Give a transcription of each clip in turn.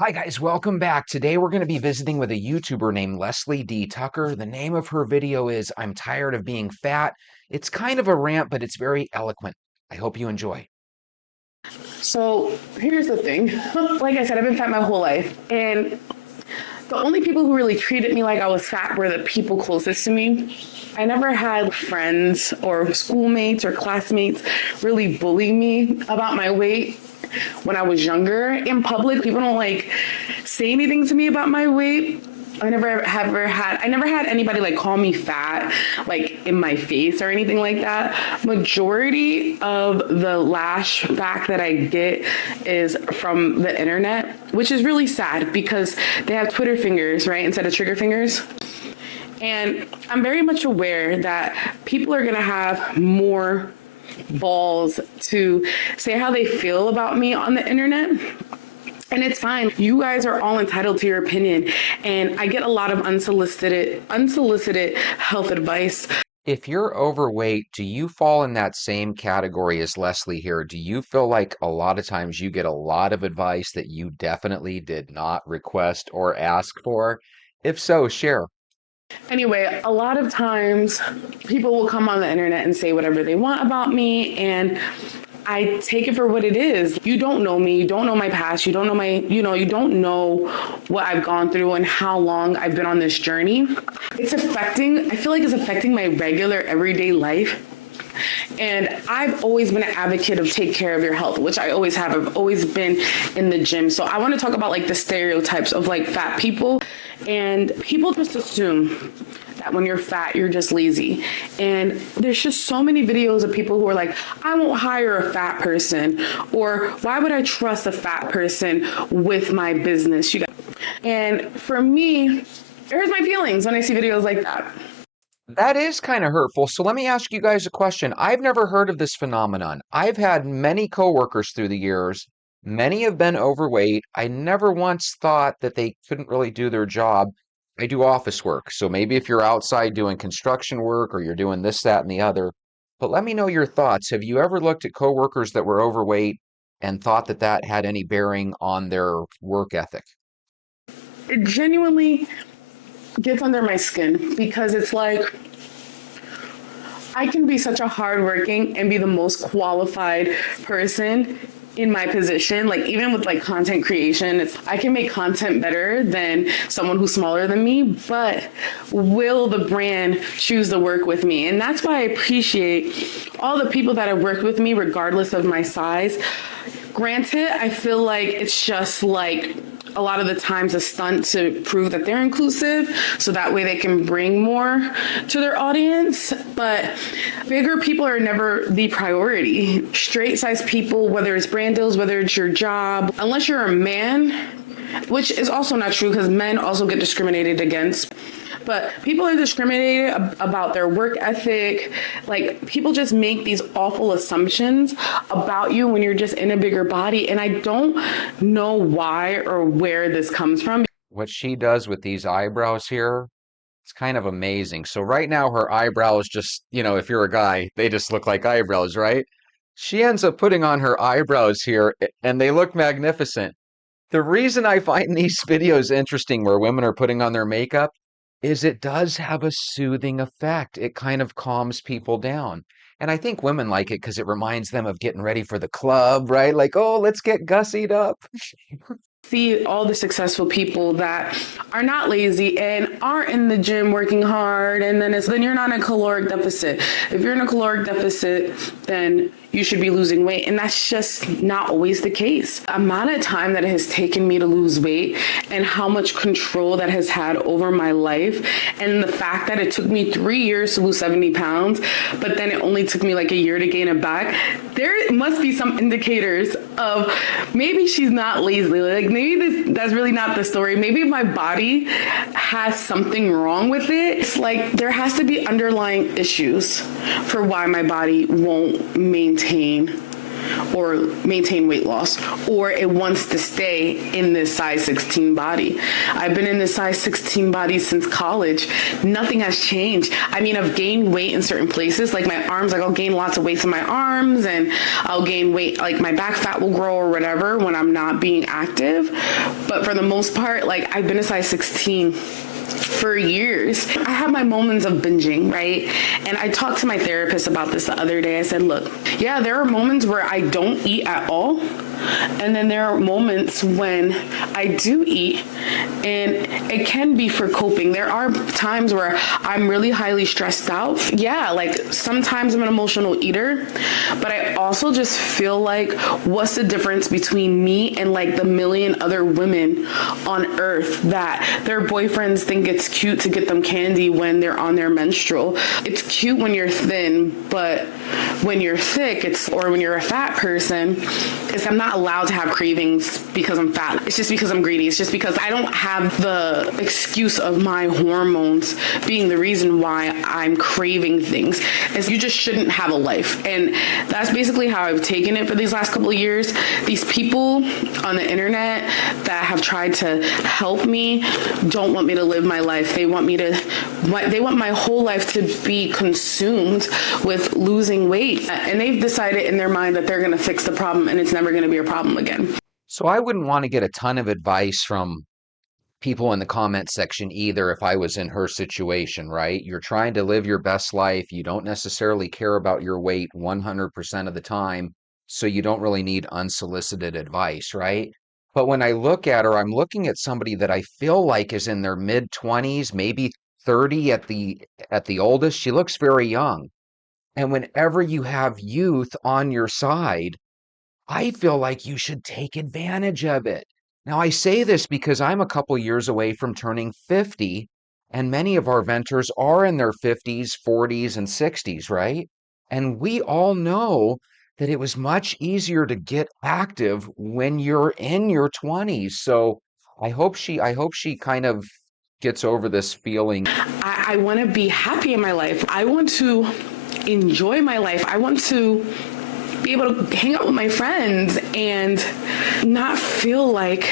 Hi guys, welcome back. Today we're going to be visiting with a YouTuber named Leslie D. Tucker. The name of her video is I'm Tired of Being Fat. It's kind of a rant, but it's very eloquent. I hope you enjoy. So here's the thing. Like I said, I've been fat my whole life. And the only people who really treated me like I was fat were the people closest to me. I never had friends or schoolmates or classmates really bully me about my weight when I was younger. In public, people don't like say anything to me about my weight. I never had anybody like call me fat like in my face or anything like that. Majority of the lash back that I get is from the internet, which is really sad because they have Twitter fingers, right, instead of trigger fingers. And I'm very much aware that people are gonna have more balls to say how they feel about me on the internet. And it's fine. You guys are all entitled to your opinion. And I get a lot of unsolicited health advice. If you're overweight, do you fall in that same category as Leslie here? Do you feel like a lot of times you get a lot of advice that you definitely did not request or ask for? If so, share. Anyway, a lot of times people will come on the internet and say whatever they want about me, and I take it for what it is. You don't know me, you don't know my past, you don't know you don't know what I've gone through and how long I've been on this journey. I feel like it's affecting my regular everyday life. And I've always been an advocate of take care of your health, which I always have. I've always been in the gym. So I want to talk about like the stereotypes of like fat people. And people just assume that when you're fat, you're just lazy. And there's just so many videos of people who are like, I won't hire a fat person, or why would I trust a fat person with my business? And for me, it hurts my feelings when I see videos like that. That is kind of hurtful. So let me ask you guys a question. I've never heard of this phenomenon. I've had many coworkers through the years. Many have been overweight. I never once thought that they couldn't really do their job. I do office work. So maybe if you're outside doing construction work or you're doing this, that, and the other. But let me know your thoughts. Have you ever looked at coworkers that were overweight and thought that that had any bearing on their work ethic? It genuinely gets under my skin because it's like I can be such a hardworking and be the most qualified person in my position. Like even with like content creation, I can make content better than someone who's smaller than me, but will the brand choose to work with me? And that's why I appreciate all the people that have worked with me regardless of my size. Granted, I feel like it's just like a lot of the times a stunt to prove that they're inclusive so that way they can bring more to their audience, but bigger people are never the priority. Straight size people, whether it's brand deals, whether it's your job, unless you're a man, which is also not true because men also get discriminated against. But people are discriminated about their work ethic. Like people just make these awful assumptions about you when you're just in a bigger body. And I don't know why or where this comes from. What she does with these eyebrows here, it's kind of amazing. So right now her eyebrows just, if you're a guy, they just look like eyebrows, right? She ends up putting on her eyebrows here and they look magnificent. The reason I find these videos interesting where women are putting on their makeup is it does have a soothing effect. It kind of calms people down. And I think women like it because it reminds them of getting ready for the club, right? Like, oh, let's get gussied up. See all the successful people that are not lazy and are in the gym working hard, and then you're not in a caloric deficit. If you're in a caloric deficit, then you should be losing weight, and that's just not always the case. The amount of time that it has taken me to lose weight and how much control that has had over my life, and the fact that it took me 3 years to lose 70 pounds, but then it only took me like a year to gain it back, there must be some indicators of maybe she's not lazy. Like maybe that's really not the story. Maybe my body has something wrong with it. It's like there has to be underlying issues for why my body won't maintain or maintain weight loss, or it wants to stay in this size 16 body. I've been in this size 16 body since college. Nothing has changed. I mean, I've gained weight in certain places, like my arms, like I'll gain lots of weight in my arms, and I'll gain weight, like my back fat will grow or whatever when I'm not being active. But for the most part, like I've been a size 16 for years. I have my moments of binging, right? And I talked to my therapist about this the other day. I said, look, yeah, there are moments where I don't eat at all. And then there are moments when I do eat, and it can be for coping. There are times where I'm really highly stressed out. Yeah, like sometimes I'm an emotional eater, but I also just feel like, what's the difference between me and like the million other women on earth that their boyfriends think it's cute to get them candy when they're on their menstrual? It's cute when you're thin, but when you're thick, or when you're a fat person, I'm not allowed to have cravings because I'm fat. It's just because I'm greedy. It's just because I don't have the excuse of my hormones being the reason why I'm craving things. You just shouldn't have a life. And that's basically how I've taken it for these last couple of years. These people on the internet that have tried to help me don't want me to live my life. They want my whole life to be consumed with losing weight. And they've decided in their mind that they're going to fix the problem, and it's never going to be a problem again. So I wouldn't want to get a ton of advice from people in the comment section either if I was in her situation, right? You're trying to live your best life. You don't necessarily care about your weight 100% of the time, so you don't really need unsolicited advice, right? But when I look at her, I'm looking at somebody that I feel like is in their mid 20s, maybe 30 at the oldest. She looks very young. And whenever you have youth on your side, I feel like you should take advantage of it. Now, I say this because I'm a couple years away from turning 50, and many of our venters are in their 50s, 40s, and 60s, right? And we all know that it was much easier to get active when you're in your 20s. So I hope she kind of gets over this feeling. I want to be happy in my life. I want to enjoy my life. I want to be able to hang out with my friends and not feel like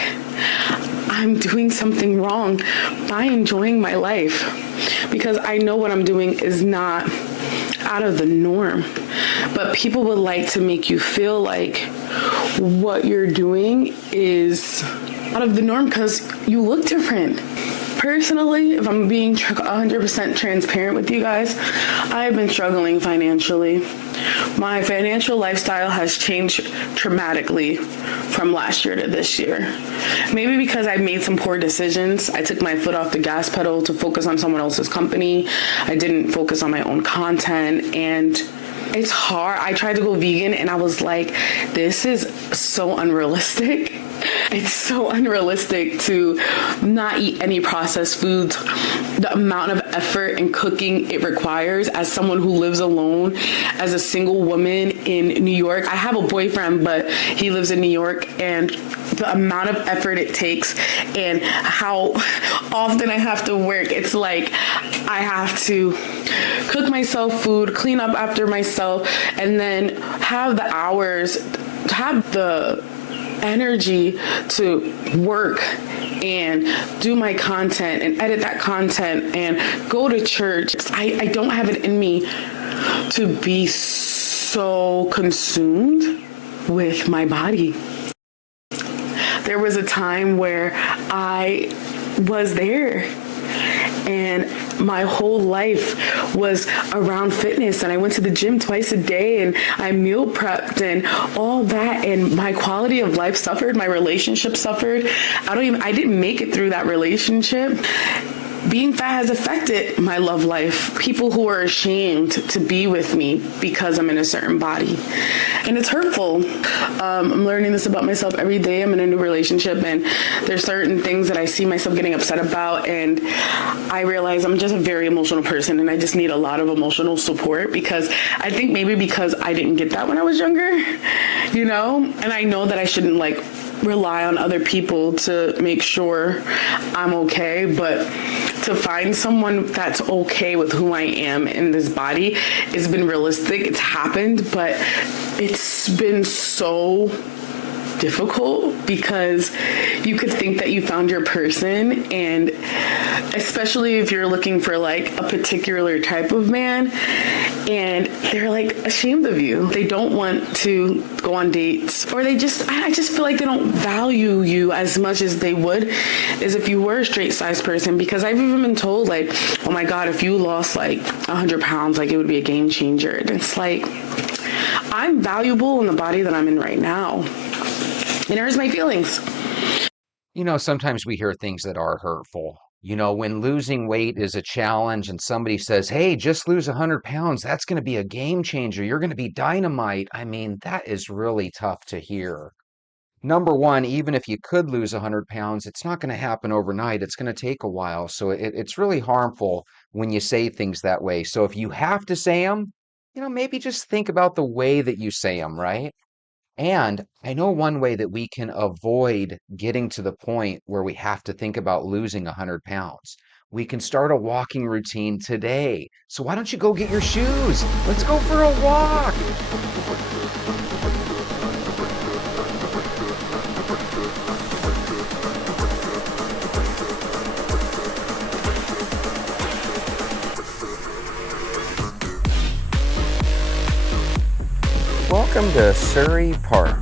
I'm doing something wrong by enjoying my life, because I know what I'm doing is not out of the norm. But people would like to make you feel like what you're doing is out of the norm because you look different. Personally, if I'm being 100% transparent with you guys, I've been struggling financially. My financial lifestyle has changed dramatically from last year to this year. Maybe because I made some poor decisions. I took my foot off the gas pedal to focus on someone else's company. I didn't focus on my own content, and it's hard. I tried to go vegan and I was like, this is so unrealistic. It's so unrealistic to not eat any processed foods. The amount of effort and cooking it requires as someone who lives alone, as a single woman in New York. I have a boyfriend, but he lives in New York, and the amount of effort it takes and how often I have to work. It's like I have to cook myself food, clean up after myself, and then have the hours, have the energy to work and do my content and edit that content and go to church. I don't have it in me to be so consumed with my body. There was a time where I was there and my whole life was around fitness, and I went to the gym twice a day, and I meal prepped and all that, and my quality of life suffered, my relationship suffered. I didn't make it through that relationship. Being fat has affected my love life. People who are ashamed to be with me because I'm in a certain body. And it's hurtful. I'm learning this about myself every day. I'm in a new relationship, and there's certain things that I see myself getting upset about, and I realize I'm just a very emotional person, and I just need a lot of emotional support, because I think maybe because I didn't get that when I was younger, and I know that I shouldn't rely on other people to make sure I'm okay, but to find someone that's okay with who I am in this body, it's been realistic, it's happened, but it's been so difficult because you could think that you found your person, and especially if you're looking for like a particular type of man, and they're like ashamed of you. They don't want to go on dates, or I just feel like they don't value you as much as they would as if you were a straight size person. Because I've even been told like, oh my God, if you lost like 100 pounds, like it would be a game changer. And it's like, I'm valuable in the body that I'm in right now. It hurts my feelings. Sometimes we hear things that are hurtful. When losing weight is a challenge and somebody says, hey, just lose 100 pounds, that's going to be a game changer. You're going to be dynamite. I mean, that is really tough to hear. Number one, even if you could lose 100 pounds, it's not going to happen overnight. It's going to take a while. So it's really harmful when you say things that way. So if you have to say them, maybe just think about the way that you say them, right? And I know one way that we can avoid getting to the point where we have to think about losing 100 pounds. We can start a walking routine today. So why don't you go get your shoes? Let's go for a walk. Welcome to Surrey Park.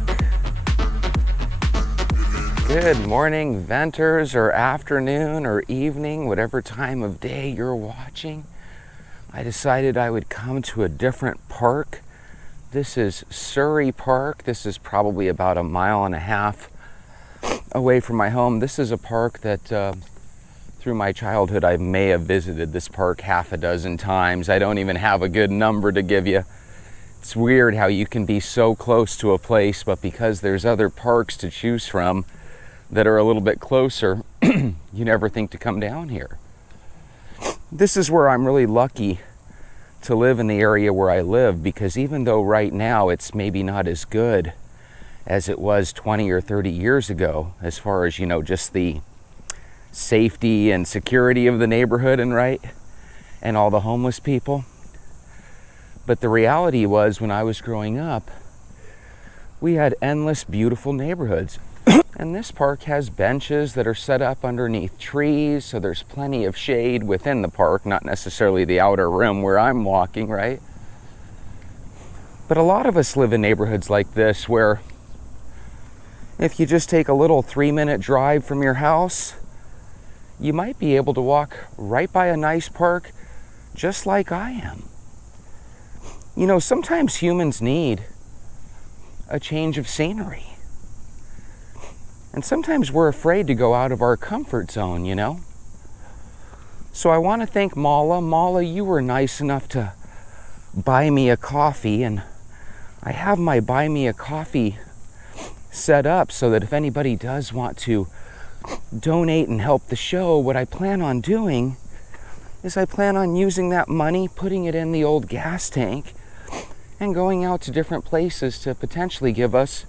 Good morning, venters, or afternoon, or evening, whatever time of day you're watching. I decided I would come to a different park. This is Surrey Park. This is probably about 1.5 miles away from my home. This is a park that through my childhood I may have visited this park 6 times. I don't even have a good number to give you. It's weird how you can be so close to a place, but because there's other parks to choose from that are a little bit closer, you never think to come down here. This is where I'm really lucky to live in the area where I live, because even though right now it's maybe not as good as it was 20 or 30 years ago, as far as, just the safety and security of the neighborhood and all the homeless people. But the reality was, when I was growing up, we had endless beautiful neighborhoods. And this park has benches that are set up underneath trees, so there's plenty of shade within the park, not necessarily the outer rim where I'm walking, right? But a lot of us live in neighborhoods like this where if you just take a little 3-minute drive from your house, you might be able to walk right by a nice park just like I am. Sometimes humans need a change of scenery. And sometimes we're afraid to go out of our comfort zone, So I want to thank Mala. Mala, you were nice enough to buy me a coffee, and I have my buy me a coffee set up so that if anybody does want to donate and help the show, what I plan on doing is I plan on using that money, putting it in the old gas tank, and going out to different places to potentially give us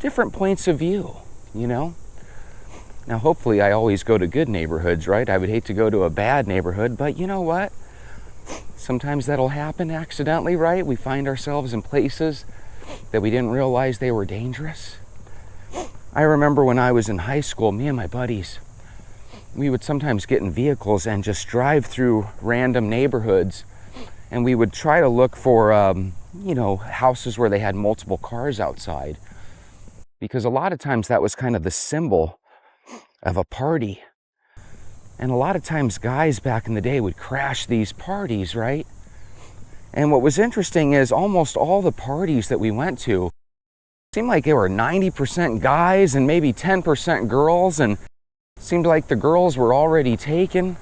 different points of view, Now, hopefully I always go to good neighborhoods, right? I would hate to go to a bad neighborhood, but you know what? Sometimes that'll happen accidentally, right? We find ourselves in places that we didn't realize they were dangerous. I remember when I was in high school, me and my buddies, we would sometimes get in vehicles and just drive through random neighborhoods. And we would try to look for, houses where they had multiple cars outside. Because a lot of times that was kind of the symbol of a party. And a lot of times guys back in the day would crash these parties, right? And what was interesting is almost all the parties that we went to seemed like they were 90% guys and maybe 10% girls. And it seemed like the girls were already taken.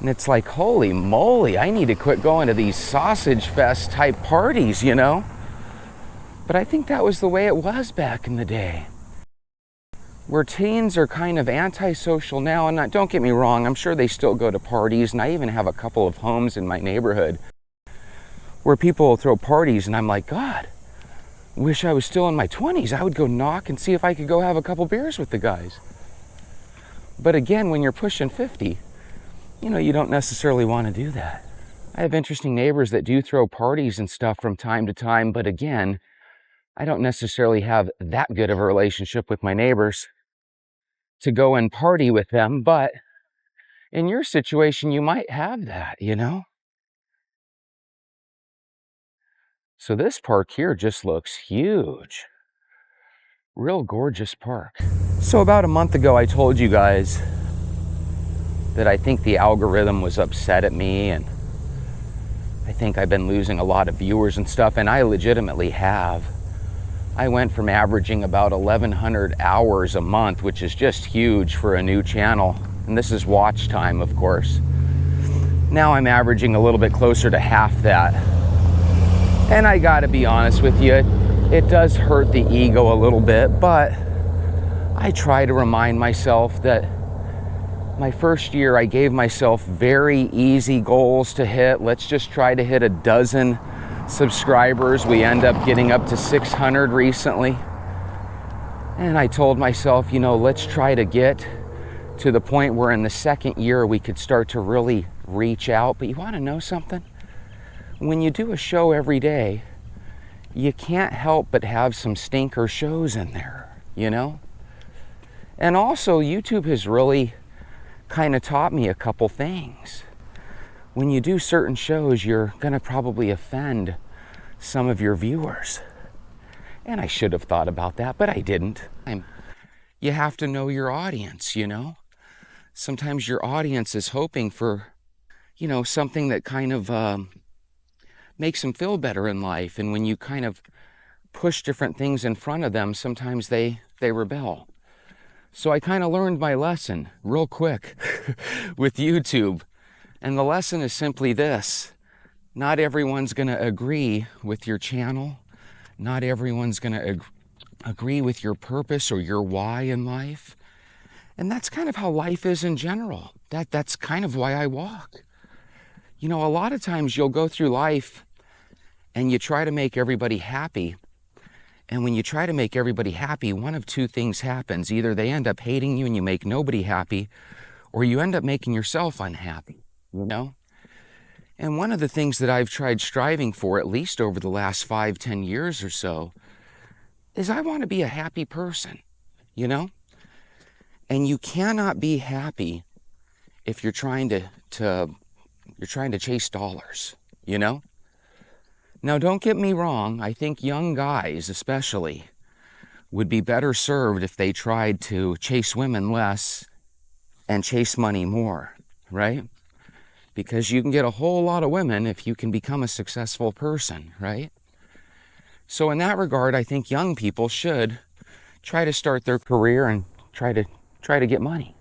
And it's like, holy moly, I need to quit going to these sausage fest type parties, But I think that was the way it was back in the day. Where teens are kind of antisocial now, and don't get me wrong, I'm sure they still go to parties, and I even have a couple of homes in my neighborhood where people will throw parties, and I'm like, God, wish I was still in my 20s. I would go knock and see if I could go have a couple beers with the guys. But again, when you're pushing 50, you know, you don't necessarily want to do that. I have interesting neighbors that do throw parties and stuff from time to time, but again, I don't necessarily have that good of a relationship with my neighbors to go and party with them. But in your situation, you might have that, you know? So this park here just looks huge. Real gorgeous park. So about a month ago, I told you guys that I think the algorithm was upset at me, and I think I've been losing a lot of viewers and stuff, and I legitimately have. I went from averaging about 1,100 hours a month, which is just huge for a new channel. And this is watch time, of course. Now I'm averaging a little bit closer to half that. And I gotta be honest with you, it does hurt the ego a little bit, but I try to remind myself that my first year I gave myself very easy goals to hit. Let's just try to hit 12 subscribers. We end up getting up to 600 recently. And I told myself, you know, let's try to get to the point where in the second year we could start to really reach out. But you want to know something? When you do a show every day, you can't help but have some stinker shows in there, you know? And also, YouTube has really kind of taught me a couple things. When you do certain shows, you're gonna probably offend some of your viewers. And I should have thought about that, but I didn't. You have to know your audience, you know? Sometimes your audience is hoping for, you know, something that kind of makes them feel better in life. And when you kind of push different things in front of them, sometimes they rebel. So I kind of learned my lesson real quick with YouTube. And the lesson is simply this: not everyone's going to agree with your channel. Not everyone's going to agree with your purpose or your why in life. And that's kind of how life is in general. That's kind of why I walk. You know, a lot of times you'll go through life and you try to make everybody happy. And when you try to make everybody happy, one of two things happens. Either they end up hating you and you make nobody happy, or you end up making yourself unhappy, you know? And one of the things that I've tried striving for, at least over the last 5-10 years or so, is I want to be a happy person, you know? And you cannot be happy if you're trying to chase dollars, you know? Now, don't get me wrong. I think young guys, especially, would be better served if they tried to chase women less and chase money more, right? Because you can get a whole lot of women if you can become a successful person, right? So in that regard, I think young people should try to start their career and try to get money.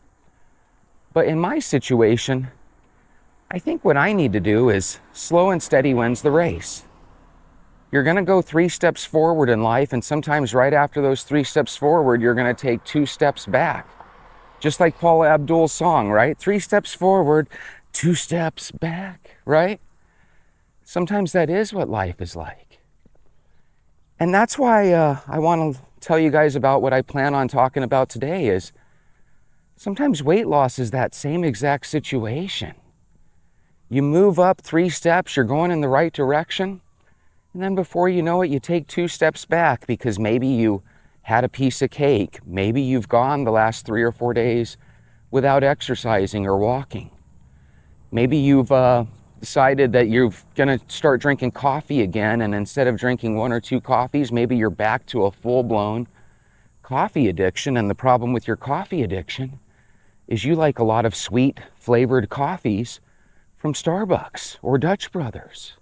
But in my situation, I think what I need to do is slow and steady wins the race. You're going to go 3 steps forward in life, and sometimes right after those 3 steps forward, you're going to take 2 steps back. Just like Paula Abdul's song, right? 3 steps forward, 2 steps back, right? Sometimes that is what life is like. And that's why I want to tell you guys about what I plan on talking about today is sometimes weight loss is that same exact situation. You move up 3 steps, you're going in the right direction, and then before you know it, you take 2 steps back because maybe you had a piece of cake. Maybe you've gone the last 3 or 4 days without exercising or walking. Maybe you've decided that you're going to start drinking coffee again, and instead of drinking 1 or 2 coffees, maybe you're back to a full-blown coffee addiction. And the problem with your coffee addiction is you like a lot of sweet flavored coffees from Starbucks or Dutch Brothers.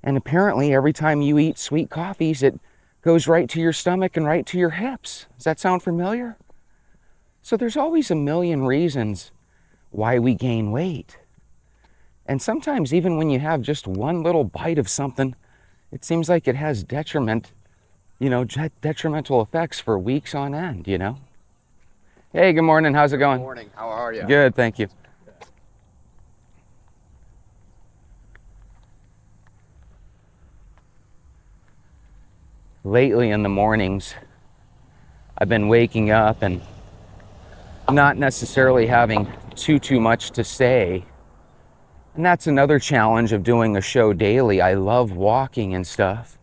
And apparently every time you eat sweet coffees, it goes right to your stomach and right to your hips. Does that sound familiar? So there's always a million reasons why we gain weight. And sometimes even when you have just one little bite of something, it seems like it has detrimental effects for weeks on end, you know? Hey, good morning. How's it going? Good morning. How are you? Good, thank you. lately in the mornings, I've been waking up and not necessarily having too much to say. And that's another challenge of doing a show daily. I love walking and stuff,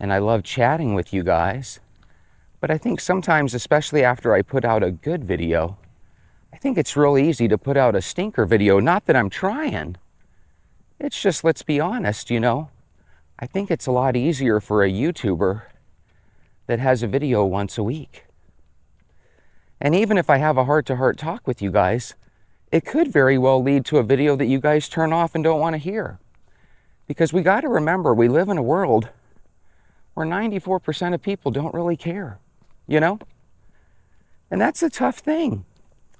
and I love chatting with you guys. But I think sometimes, especially after I put out a good video, I think it's real easy to put out a stinker video. Not that I'm trying. It's just, let's be honest, you know. I think it's a lot easier for a YouTuber that has a video once a week. And even if I have a heart-to-heart talk with you guys, it could very well lead to a video that you guys turn off and don't want to hear. Because we got to remember, we live in a world where 94% of people don't really care, you know? And that's a tough thing.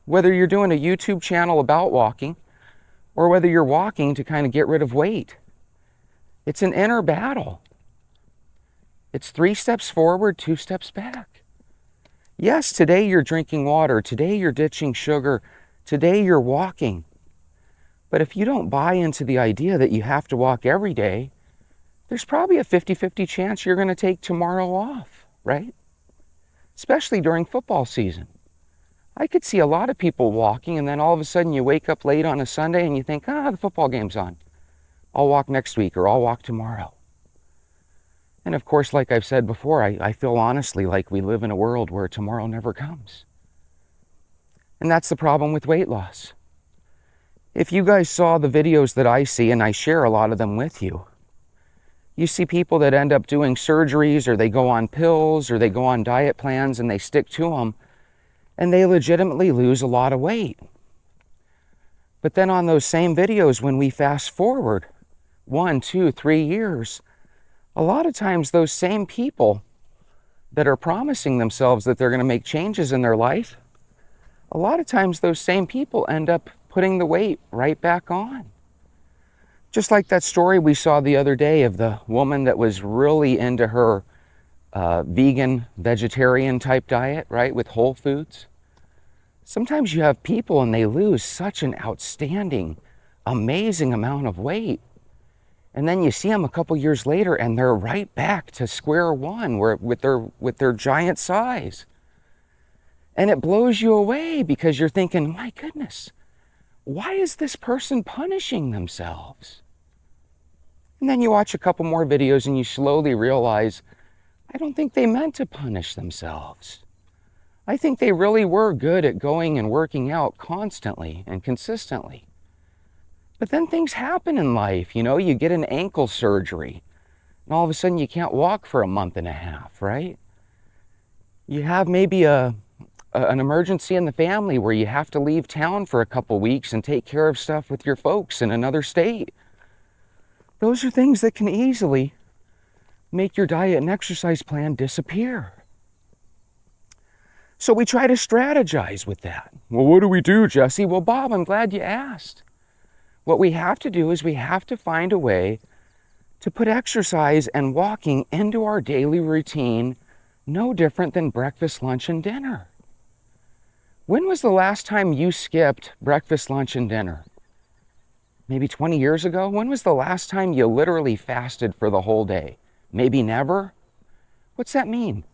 Whether you're doing a YouTube channel about walking, or whether you're walking to kind of get rid of weight. It's an inner battle. It's 3 steps forward, 2 steps back. Yes, today you're drinking water. Today you're ditching sugar. Today you're walking. But if you don't buy into the idea that you have to walk every day, there's probably a 50-50 chance you're going to take tomorrow off, right? Especially during football season. I could see a lot of people walking, and then all of a sudden you wake up late on a Sunday and you think, the football game's on. I'll walk next week, or I'll walk tomorrow. And of course, like I've said before, I feel honestly like we live in a world where tomorrow never comes. And that's the problem with weight loss. If you guys saw the videos that I see, and I share a lot of them with you, you see people that end up doing surgeries, or they go on pills, or they go on diet plans, and they stick to them, and they legitimately lose a lot of weight. But then on those same videos, when we fast forward 1, 2, 3 years, a lot of times those same people that are promising themselves that they're going to make changes in their life, a lot of times those same people end up putting the weight right back on. Just like that story we saw the other day of the woman that was really into her vegan, vegetarian type diet, right, with whole foods. Sometimes you have people and they lose such an outstanding, amazing amount of weight. And then you see them a couple years later and they're right back to square one with their giant size. And it blows you away because you're thinking, my goodness, why is this person punishing themselves? And then you watch a couple more videos and you slowly realize, I don't think they meant to punish themselves. I think they really were good at going and working out constantly and consistently. But then things happen in life, you know, you get an ankle surgery, and all of a sudden you can't walk for a month and a half, right? You have maybe an emergency in the family where you have to leave town for a couple weeks and take care of stuff with your folks in another state. Those are things that can easily make your diet and exercise plan disappear. So we try to strategize with that. Well, what do we do, Jesse? Well, Bob, I'm glad you asked. What we have to do is we have to find a way to put exercise and walking into our daily routine, no different than breakfast, lunch, and dinner. When was the last time you skipped breakfast, lunch, and dinner? Maybe 20 years ago? When was the last time you literally fasted for the whole day? Maybe never? What's that mean?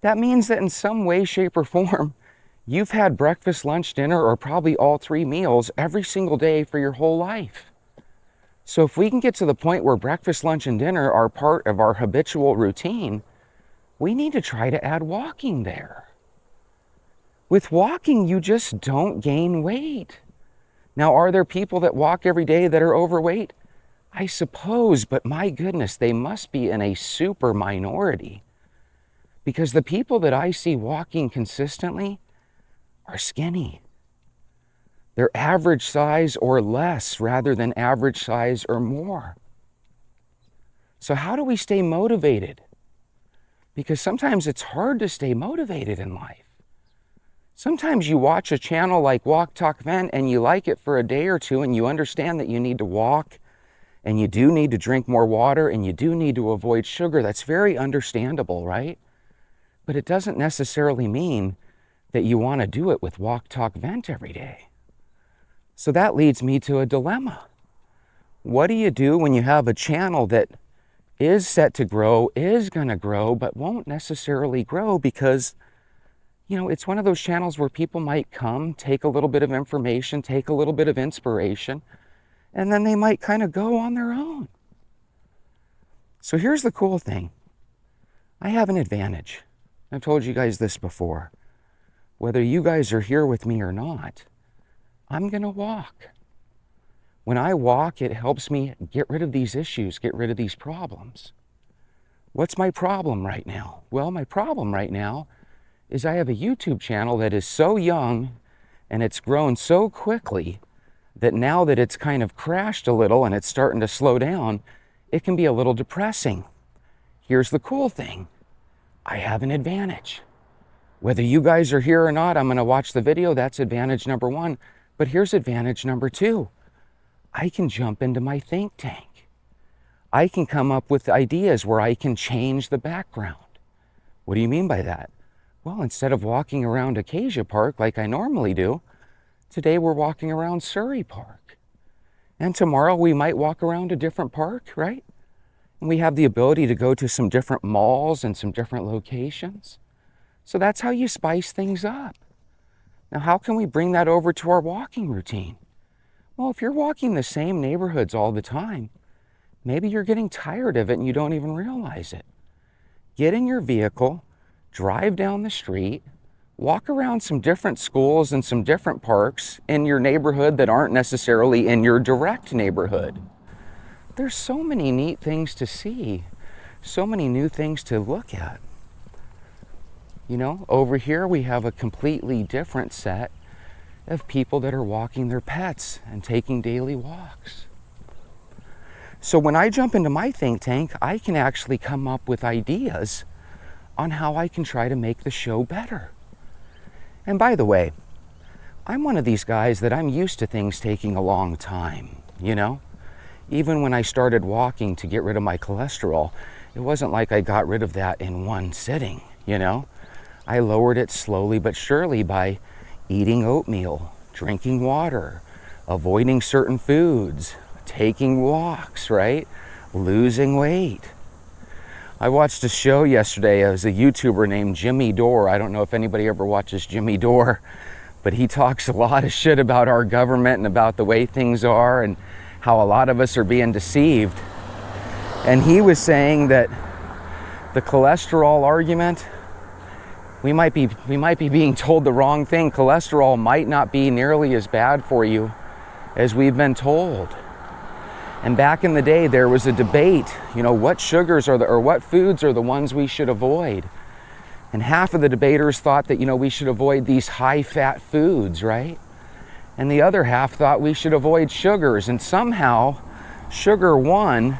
That means that in some way, shape, or form, you've had breakfast, lunch, dinner, or probably all 3 meals every single day for your whole life. So if we can get to the point where breakfast, lunch, and dinner are part of our habitual routine, we need to try to add walking there. With walking, you just don't gain weight. Now, are there people that walk every day that are overweight? I suppose, but my goodness, they must be in a super minority. Because the people that I see walking consistently are skinny. They're average size or less rather than average size or more. So how do we stay motivated? Because sometimes it's hard to stay motivated in life. Sometimes you watch a channel like Walk, Talk, Vent and you like it for a day or two and you understand that you need to walk and you do need to drink more water and you do need to avoid sugar. That's very understandable, right? But it doesn't necessarily mean that you want to do it with Walk, Talk, Vent every day. So that leads me to a dilemma. What do you do when you have a channel that is set to grow, is going to grow, but won't necessarily grow because, you know, it's one of those channels where people might come, take a little bit of information, take a little bit of inspiration, and then they might kind of go on their own. So here's the cool thing. I have an advantage. I've told you guys this before. Whether you guys are here with me or not, I'm going to walk. When I walk, it helps me get rid of these issues, get rid of these problems. What's my problem right now? Well, my problem right now is I have a YouTube channel that is so young and it's grown so quickly that now that it's kind of crashed a little and it's starting to slow down, it can be a little depressing. Here's the cool thing. I have an advantage. Whether you guys are here or not, I'm going to watch the video. That's advantage number one. But here's advantage number two. I can jump into my think tank. I can come up with ideas where I can change the background. What do you mean by that? Well, instead of walking around Acacia Park like I normally do, today we're walking around Surrey Park. And tomorrow we might walk around a different park, right? And we have the ability to go to some different malls and some different locations. So that's how you spice things up. Now, how can we bring that over to our walking routine? Well, if you're walking the same neighborhoods all the time, maybe you're getting tired of it and you don't even realize it. Get in your vehicle, drive down the street, walk around some different schools and some different parks in your neighborhood that aren't necessarily in your direct neighborhood. There's so many neat things to see, so many new things to look at. You know, over here we have a completely different set of people that are walking their pets and taking daily walks. So when I jump into my think tank, I can actually come up with ideas on how I can try to make the show better. And by the way, I'm one of these guys that I'm used to things taking a long time, you know? Even when I started walking to get rid of my cholesterol, it wasn't like I got rid of that in one sitting, you know? I lowered it slowly but surely by eating oatmeal, drinking water, avoiding certain foods, taking walks, right? Losing weight. I watched a show yesterday. It was a YouTuber named Jimmy Dore. I don't know if anybody ever watches Jimmy Dore, but he talks a lot of shit about our government and about the way things are and how a lot of us are being deceived. And he was saying that the cholesterol argument, we might be being told the wrong thing. Cholesterol might not be nearly as bad for you as we've been told. And back in the day, there was a debate, you know, what sugars are or what foods are the ones we should avoid. And half of the debaters thought that, you know, we should avoid these high-fat foods, right? And the other half thought we should avoid sugars. And somehow, sugar won.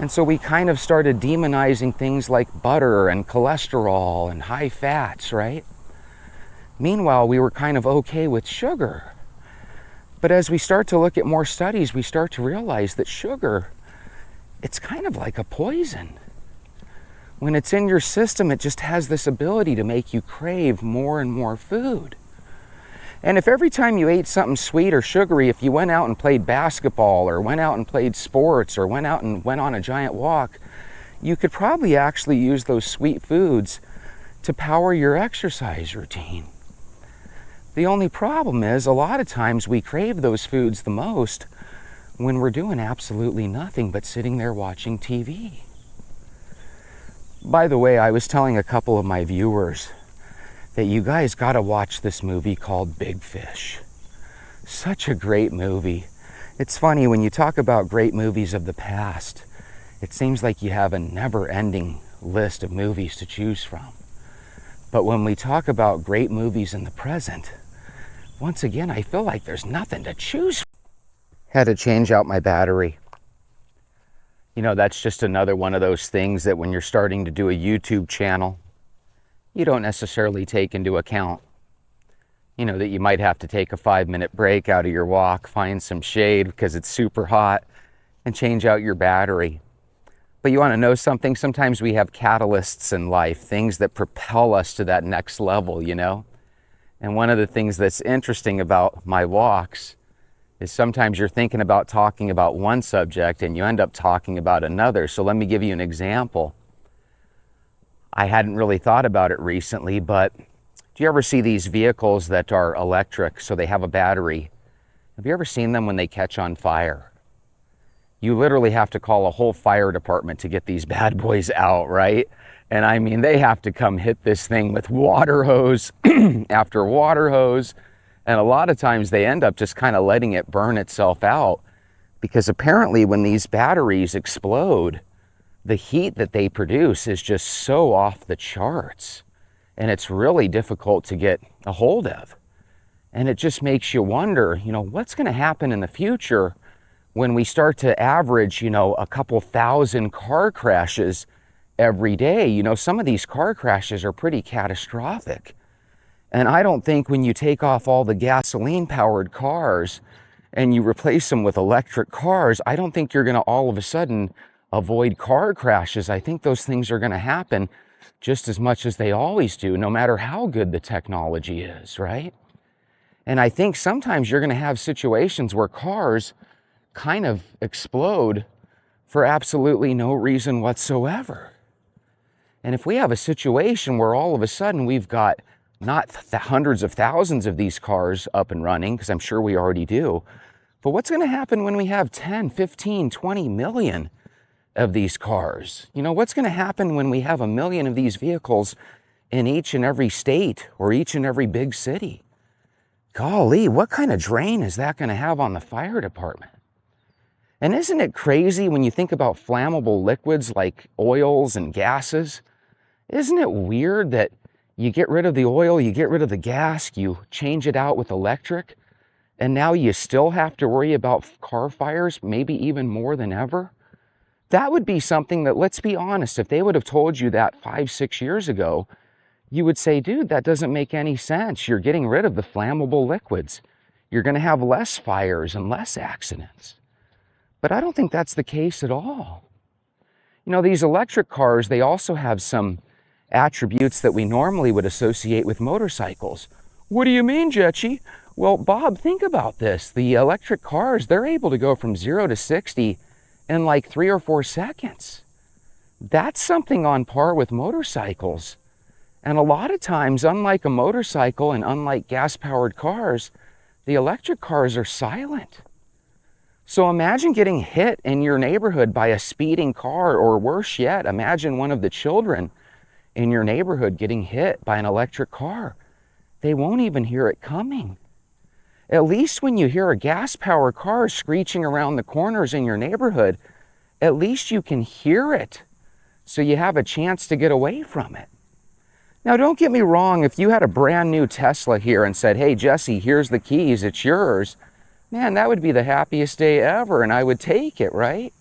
And so we kind of started demonizing things like butter and cholesterol and high fats, right? Meanwhile, we were kind of okay with sugar. But as we start to look at more studies, we start to realize that sugar, it's kind of like a poison. When it's in your system, it just has this ability to make you crave more and more food. And if every time you ate something sweet or sugary, if you went out and played basketball or went out and played sports or went out and went on a giant walk, you could probably actually use those sweet foods to power your exercise routine. The only problem is a lot of times we crave those foods the most when we're doing absolutely nothing but sitting there watching TV. By the way, I was telling a couple of my viewers that you guys gotta watch this movie called Big Fish. Such a great movie. It's funny, when you talk about great movies of the past, it seems like you have a never-ending list of movies to choose from. But when we talk about great movies in the present, once again, I feel like there's nothing to choose from. Had to change out my battery. You know, that's just another one of those things that when you're starting to do a YouTube channel, you don't necessarily take into account. You know, that you might have to take a 5-minute break out of your walk, find some shade because it's super hot, and change out your battery. But you want to know something? Sometimes we have catalysts in life, things that propel us to that next level, you know? And one of the things that's interesting about my walks is sometimes you're thinking about talking about one subject and you end up talking about another. So let me give you an example. I hadn't really thought about it recently, but do you ever see these vehicles that are electric, so they have a battery? Have you ever seen them when they catch on fire? You literally have to call a whole fire department to get these bad boys out, right? And I mean, they have to come hit this thing with water hose after water hose. And a lot of times they end up just kind of letting it burn itself out, because apparently when these batteries explode, the heat that they produce is just so off the charts. And it's really difficult to get a hold of. And it just makes you wonder, what's going to happen in the future when we start to average, a couple thousand car crashes every day. Some of these car crashes are pretty catastrophic. And I don't think when you take off all the gasoline-powered cars and you replace them with electric cars, I don't think you're going to all of a sudden avoid car crashes. I think those things are going to happen just as much as they always do, no matter how good the technology is, right? And I think sometimes you're going to have situations where cars kind of explode for absolutely no reason whatsoever. And if we have a situation where all of a sudden we've got not the hundreds of thousands of these cars up and running, because I'm sure we already do, but what's going to happen when we have 10, 15, 20 million of these cars? What's going to happen when we have 1 million of these vehicles in each and every state or each and every big city? Golly, what kind of drain is that going to have on the fire department? And isn't it crazy when you think about flammable liquids like oils and gases? Isn't it weird that you get rid of the oil, you get rid of the gas, you change it out with electric, and now you still have to worry about car fires, maybe even more than ever? That would be something that, let's be honest, if they would have told you that 5, 6 years ago, you would say, dude, that doesn't make any sense. You're getting rid of the flammable liquids. You're going to have less fires and less accidents. But I don't think that's the case at all. These electric cars, they also have some attributes that we normally would associate with motorcycles. What do you mean, Jetchy? Well, Bob, think about this. The electric cars, they're able to go from 0 to 60 in like 3 or 4 seconds. That's something on par with motorcycles. And a lot of times, unlike a motorcycle and unlike gas-powered cars, the electric cars are silent. So imagine getting hit in your neighborhood by a speeding car, or worse yet, imagine one of the children in your neighborhood getting hit by an electric car. They won't even hear it coming. At least when you hear a gas-powered car screeching around the corners in your neighborhood, at least you can hear it, so you have a chance to get away from it. Now, don't get me wrong, if you had a brand new Tesla here and said, hey, Jesse, here's the keys, it's yours, man, that would be the happiest day ever, and I would take it, right?